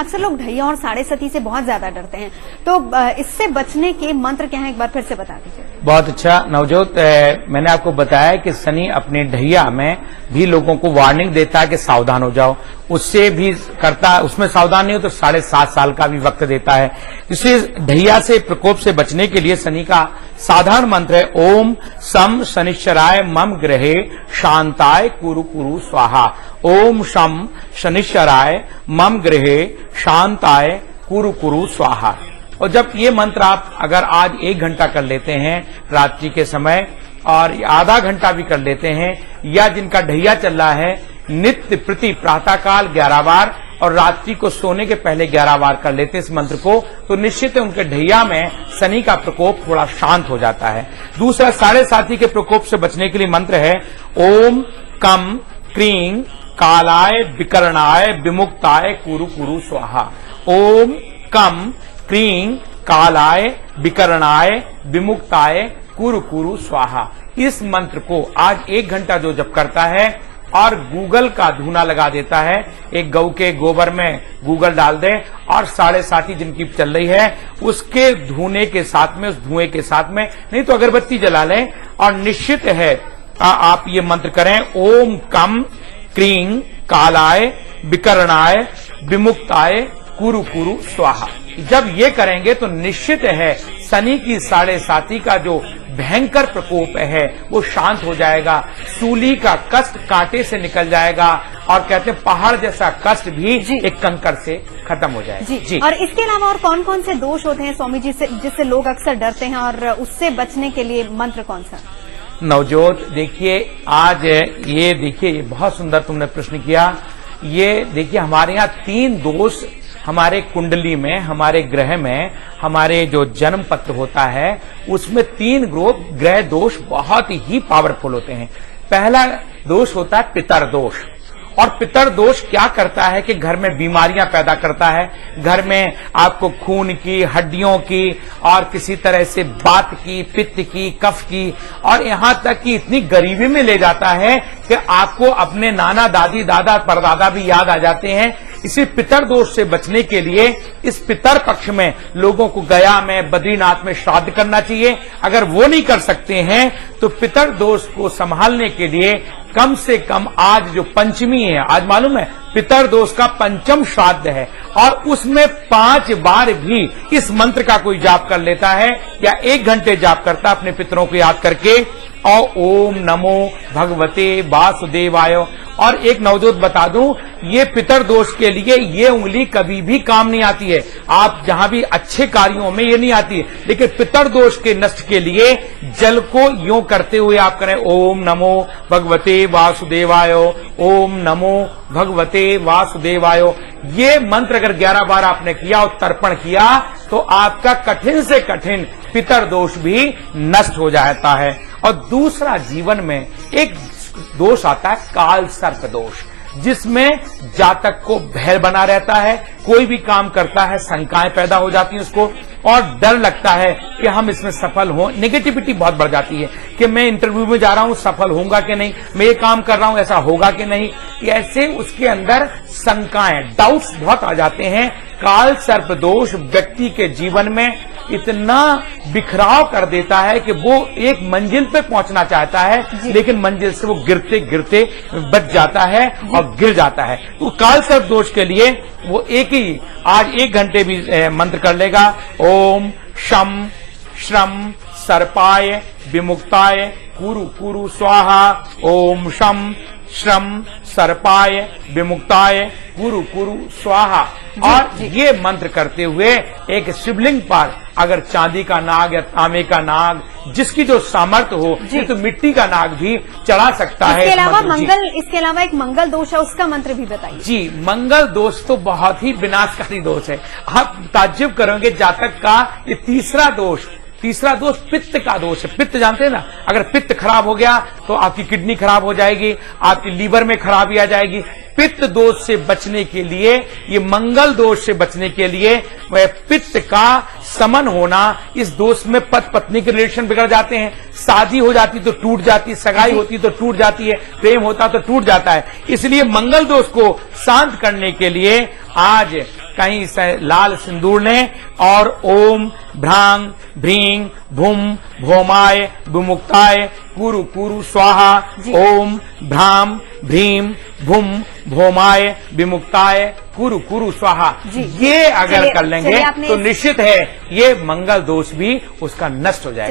अक्सर लोग ढैया और साढ़े सती से बहुत ज्यादा डरते हैं, तो इससे बचने के मंत्र क्या है, एक बार फिर से बता दीजिए। बहुत अच्छा नवजोत, मैंने आपको बताया कि शनि अपने ढैया में भी लोगों को वार्निंग देता है कि सावधान हो जाओ, उससे भी करता है, उसमें सावधान नहीं हो तो 7.5 साल का भी वक्त देता है। इसलिए ढैया से प्रकोप से बचने के लिए शनि का साधारण मंत्र है ओम सम शनिश्चराय मम ग्रहे शांताय कुरु कुरु स्वाहा। ओम शम शनिश्चराय मम ग्रहे शांताय कुरु कुरु स्वाहा। और जब ये मंत्र आप अगर आज 1 घंटा कर लेते हैं रात्रि के समय और आधा घंटा भी कर लेते हैं, या जिनका ढैया चल रहा है नित्य प्रति प्रातःकाल 11 बार और रात्रि को सोने के पहले 11 बार कर लेते हैं इस मंत्र को, तो निश्चित है उनके ढैया में शनि का प्रकोप थोड़ा शांत हो जाता है। दूसरा, साढ़े साथी के प्रकोप से बचने के लिए मंत्र है ओम कम क्रीं कालाय विकरणाय विमुक्ताय कुरु कुरु स्वाहा। ओम कम क्रीं कालाय विकरणाय विमुक्ताय कुरु कुरु स्वाहा। इस मंत्र को आज 1 घंटा जो जप करता है और गूगल का धूना लगा देता है, एक गऊ के गोबर में गूगल डाल दे और 7.5 जिनकी चल रही है उसके धुने के साथ में, उस धुएं के साथ में, नहीं तो अगरबत्ती जला लें और निश्चित है आप ये मंत्र करें ओम कम क्रीं कालाय विकरणाय विमुक्ताय कुरु कुरु स्वाहा। जब ये करेंगे तो निश्चित है शनि की 7.5 का जो भयंकर प्रकोप है वो शांत हो जाएगा, सूली का कष्ट कांटे से निकल जाएगा और कहते हैं पहाड़ जैसा कष्ट भी एक कंकर से खत्म हो जाएगा। जी। और इसके अलावा और कौन कौन से दोष होते हैं स्वामी जी से जिससे लोग अक्सर डरते हैं, और उससे बचने के लिए मंत्र कौन सा? नवजोत, देखिए आज ये देखिए ये बहुत सुंदर तुमने प्रश्न किया। ये देखिए हमारे यहाँ 3 दोष हमारे कुंडली में, हमारे ग्रह में, हमारे जो जन्म पत्र होता है उसमें 3 ग्रह दोष बहुत ही पावरफुल होते हैं। पहला दोष होता है पितर दोष, और पितर दोष क्या करता है कि घर में बीमारियां पैदा करता है, घर में आपको खून की, हड्डियों की और किसी तरह से बात की, पित्त की, कफ की, और यहां तक कि इतनी गरीबी में ले जाता है कि आपको अपने नाना दादी दादा परदादा भी याद आ जाते हैं। इसी पितर दोष से बचने के लिए इस पितर पक्ष में लोगों को गया में, बद्रीनाथ में श्राद्ध करना चाहिए। अगर वो नहीं कर सकते हैं तो पितर दोष को संभालने के लिए कम से कम आज जो पंचमी है, आज मालूम है पितर दोष का 5म श्राद्ध है, और उसमें 5 बार भी इस मंत्र का कोई जाप कर लेता है या 1 घंटे जाप करता अपने पितरों को याद करके, और ओम नमो भगवते वासुदेवाय। और एक नवजोत बता दूं, ये पितर दोष के लिए ये उंगली कभी भी काम नहीं आती है, आप जहां भी अच्छे कार्यों में ये नहीं आती है, लेकिन पितर दोष के नष्ट के लिए जल को यूं करते हुए आप करें ओम नमो भगवते वासुदेवाय, ओम नमो भगवते वासुदेवाय। ये मंत्र अगर 11 बार आपने किया और तर्पण किया तो आपका कठिन से कठिन पितर दोष भी नष्ट हो जाता है। और दूसरा, जीवन में एक दोष आता है काल सर्प दोष, जिसमें जातक को भय बना रहता है, कोई भी काम करता है शंकाएं पैदा हो जाती हैं उसको, और डर लगता है कि हम इसमें सफल हों। नेगेटिविटी बहुत बढ़ जाती है कि मैं इंटरव्यू में जा रहा हूं, सफल होऊंगा कि नहीं, मैं ये काम कर रहा हूं, ऐसा होगा कि नहीं, ऐसे उसके अंदर शंकाएं, डाउट्स बहुत आ जाते हैं। काल सर्प दोष व्यक्ति के जीवन में इतना बिखराव कर देता है कि वो एक मंजिल पे पहुंचना चाहता है लेकिन मंजिल से वो गिरते गिरते बच जाता है और गिर जाता है। तो काल सर्प दोष के लिए वो एक ही आज 1 घंटे भी मंत्र कर लेगा ओम शम श्रम सर्पाय विमुक्ताय कुरु कुरु स्वाहा। ओम शम श्रम सर्पाय विमुक्ताय कुरु कुरु स्वाहा। और ये मंत्र करते हुए एक शिवलिंग पर अगर चांदी का नाग या तांबे का नाग, जिसकी जो सामर्थ्य हो, तो मिट्टी का नाग भी चढ़ा सकता है। इसके अलावा एक मंगल दोष है, उसका मंत्र भी बताइए। जी, मंगल दोष तो बहुत ही विनाशकारी दोष है। आप ताज्जुब करोगे जातक का ये तीसरा दोष पित्त का दोष है। पित्त जानते हैं ना, अगर पित्त खराब हो गया तो आपकी किडनी खराब हो जाएगी, आपकी लीवर में खराबी आ जाएगी। पित्त दोष से बचने के लिए, ये मंगल दोष से बचने के लिए वह पित्त का समन होना, इस दोष में पति पत्नी के रिलेशन बिगड़ जाते हैं, शादी हो जाती तो टूट जाती, सगाई होती तो टूट जाती है, प्रेम होता तो टूट जाता है। इसलिए मंगल दोष को शांत करने के लिए आज कहीं लाल सिंदूर लें और ओम भ्रांग भ्रींग भूम भोमाय विमुक्ताय कुरु कुरु स्वाहा, ओम भ्राम भ्रीम भूम भोमाय विमुक्ताय कुरु कुरु स्वाहा, ये अगर कर लेंगे तो निश्चित है ये मंगल दोष भी उसका नष्ट हो जाएगा।